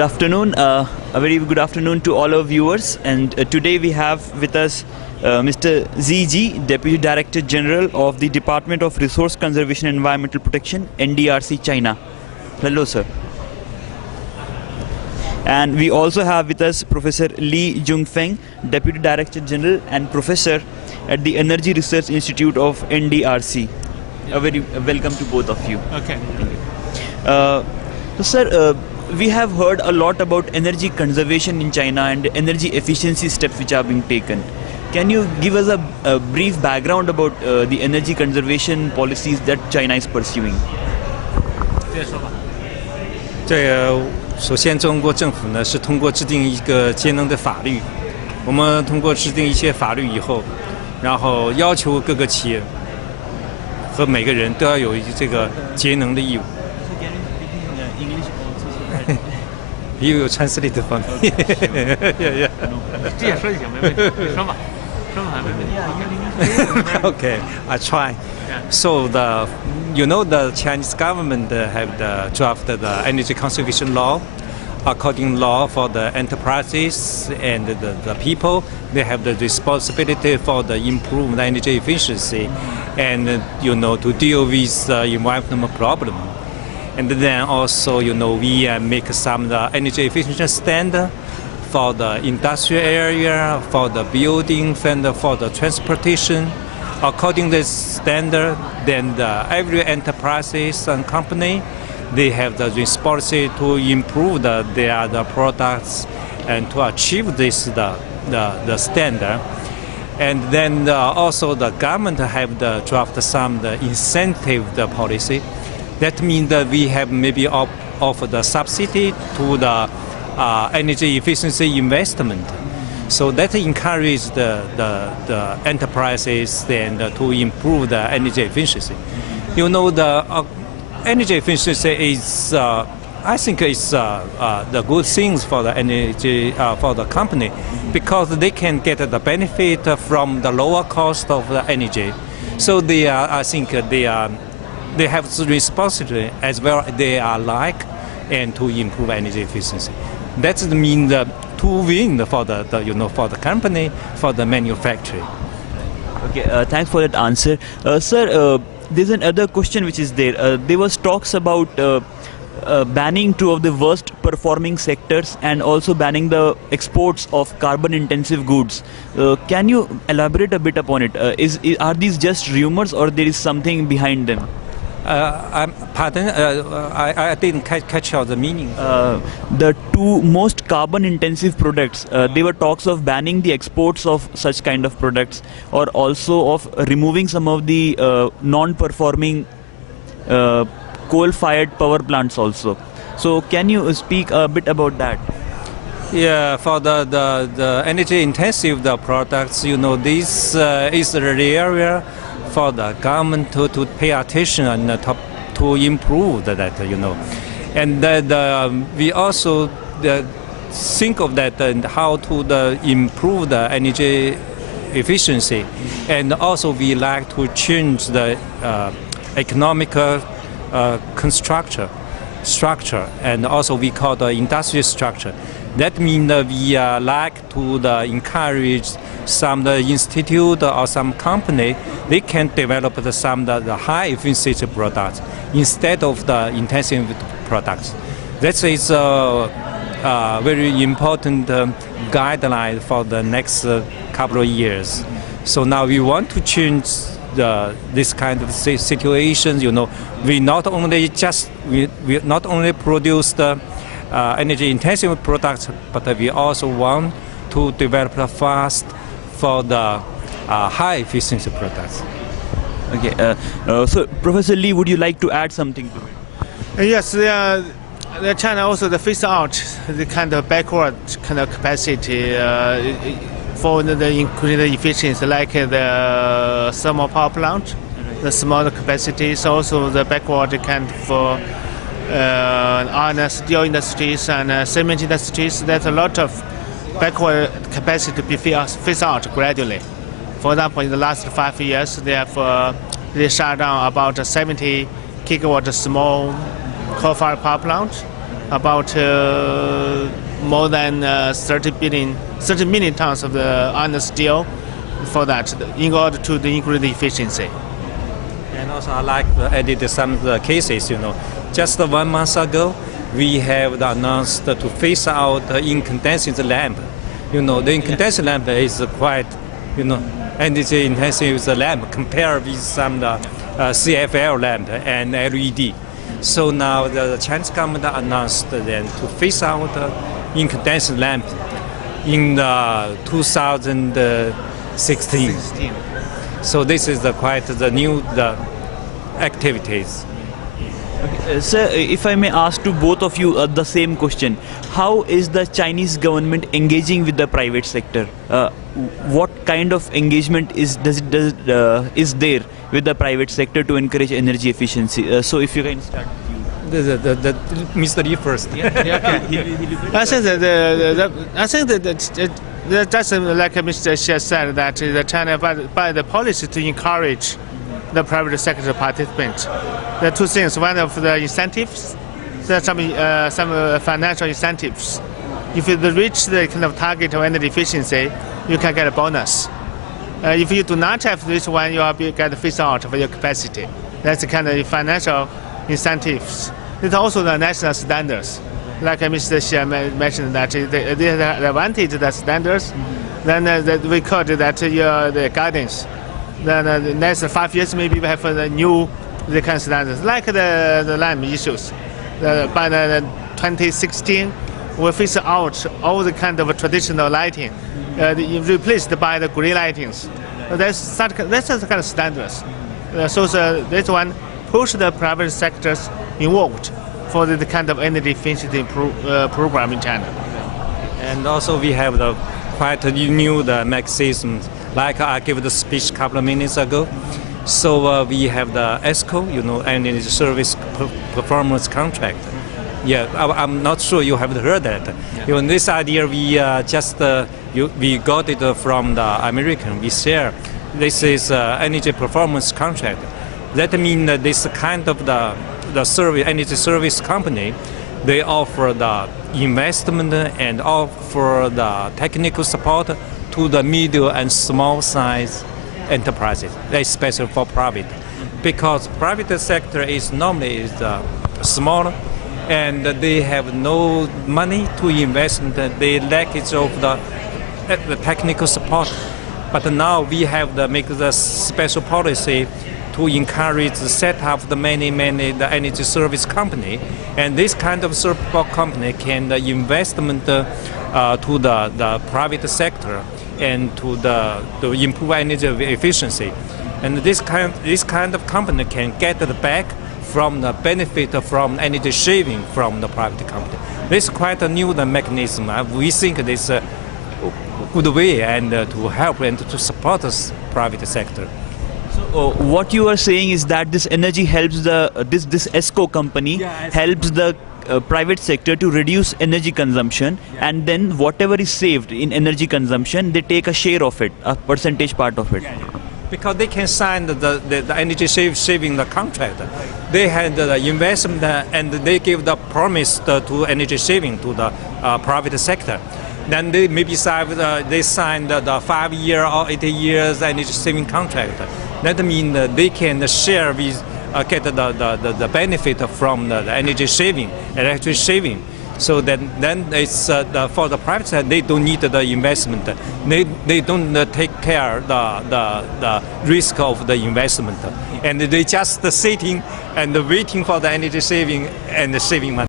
Good afternoon, a very good afternoon to all our viewers, and today we have with us Mr. ZG, Deputy Director General of the Department of Resource Conservation and Environmental Protection, NDRC, China. Hello, sir. And we also have with us Professor Li Junfeng, Deputy Director General and Professor at the Energy Research Institute of NDRC. A very welcome to both of you. Okay. So, sir, we have heard a lot about energy conservation in China and energy efficiency steps which are being taken. Can you give us a brief background about the energy conservation policies that China is pursuing? 这个首先，中国政府呢是通过制定一个节能的法律。我们通过制定一些法律以后，然后要求各个企业和每个人都要有这个节能的义务。也有 translate 的方面。这也说就行，没问题。你说吧，说吧，没问题。Okay, I try. So the Chinese government have drafted the energy conservation law. According law for the enterprises and the people, they have the responsibility for the improved energy efficiency, and to deal with the environmental problem. And then also, we make some energy efficiency standard for the industrial area, for the building, and for the transportation. According to this standard, then every enterprises and company, they have the responsibility to improve their products and to achieve this the standard. And then also the government have draft some incentive policy. That means that we have maybe offer the subsidy to the energy efficiency investment. So that encourages the enterprises then to improve the energy efficiency. The energy efficiency is, I think, is the good things for the energy for the company, because they can get the benefit from the lower cost of the energy. So I think they have the responsibility as well. They are and to improve energy efficiency. That's mean to win for the for the company, for the manufacturing. Okay, thanks for that answer, sir. There's another question which is there. There was talks about banning two of the worst performing sectors and also banning the exports of carbon intensive goods. Can you elaborate a bit upon it? Are these just rumors or there is something behind them? Pardon, I didn't catch out the meaning. The two most carbon intensive products, there were talks of banning the exports of such kind of products, or also of removing some of the non-performing coal-fired power plants also. So can you speak a bit about that? Yeah, for the energy intensive products, this is the area for the government to pay attention and to improve that, And we also think of that and how to improve the energy efficiency. And also we like to change the economical structure, and also we call the industrial structure. That means we like to encourage some institute or some company, they can develop some the high efficiency products instead of the intensive products. That is a very important guideline for the next couple of years. So now we want to change this kind of situations. We not only produce the energy intensive products, but we also want to develop fast for the high efficiency products. Okay, so Professor Lee, would you like to add something to it? Yes, the China also phase out the kind of backward kind of capacity for the increasing the efficiency, like the thermal power plant, the smaller capacities, also the backward kind for iron and steel industries and cement industries. There's a lot of backward capacity to be phased out gradually. For example, in the last 5 years, they shut down about 70 gigawatt small coal-fired power plant, about more than 30 million tons of the iron and steel for that in order to increase the efficiency. And also I like to add some of the cases, Just 1 month ago, we have announced to phase out the incandescent lamp. The incandescent lamp is quite, energy intensive lamp compared with some CFL lamp and LED. So now the Chinese government announced then to phase out the incandescent lamp in 2016. So this is quite the new activities. Okay. Sir, if I may ask to both of you the same question, how is the Chinese government engaging with the private sector? What kind of engagement is there with the private sector to encourage energy efficiency? So if you can start. Mr. Lee first. I think that just like Mr. Xie said, that the China by the policy to encourage the private sector participants. There are two things. One of the incentives, there are some financial incentives. If you reach the kind of target of energy efficiency, you can get a bonus. If you do not have this one, you will get phased out of your capacity. That's the kind of financial incentives. It's also the national standards. Like Mr. Xie mentioned, that the advantage of the standards, then we call that the guidance. Then the next 5 years, maybe we have the new kind of standards, like the lamp issues. By 2016, we phase out all the kind of traditional lighting, replaced by the green lightings. That's the kind of standards. So this one push the private sectors involved for the kind of energy efficiency program in China. And also we have the quite new mechanisms. Like I gave the speech a couple of minutes ago. So we have the ESCO, Energy Service Performance Contract. Yeah, I'm not sure you have heard that. Yeah. This idea we we got it from the American. We share. This is energy performance contract. That means this kind of the service, energy service company, they offer the investment and offer the technical support to the middle and small size enterprises, especially for private, because private sector is normally small, and they have no money to invest. They lack it of the technical support. But now we have to make the special policy to encourage the set up the many the energy service company, and this kind of support company can investment to the private sector and to improve energy efficiency, and this kind of company can get the back from the benefit from energy saving from the private company. This is quite a new mechanism. We think this a good way and to help and to support the private sector. So what you are saying is that this energy helps this ESCO company helps the private sector to reduce energy consumption, and then whatever is saved in energy consumption, they take a share of it, a percentage part of it. Because they can sign the energy saving the contract. They had the investment and they give the promise to energy saving to the private sector. Then they maybe sign the 5 year or 8 years energy saving contract. That means they can share with get the benefit from the energy saving, electric saving. So then it's for the private side, they don't need the investment. They don't take care the risk of the investment, and they just sitting and waiting for the energy saving and saving money.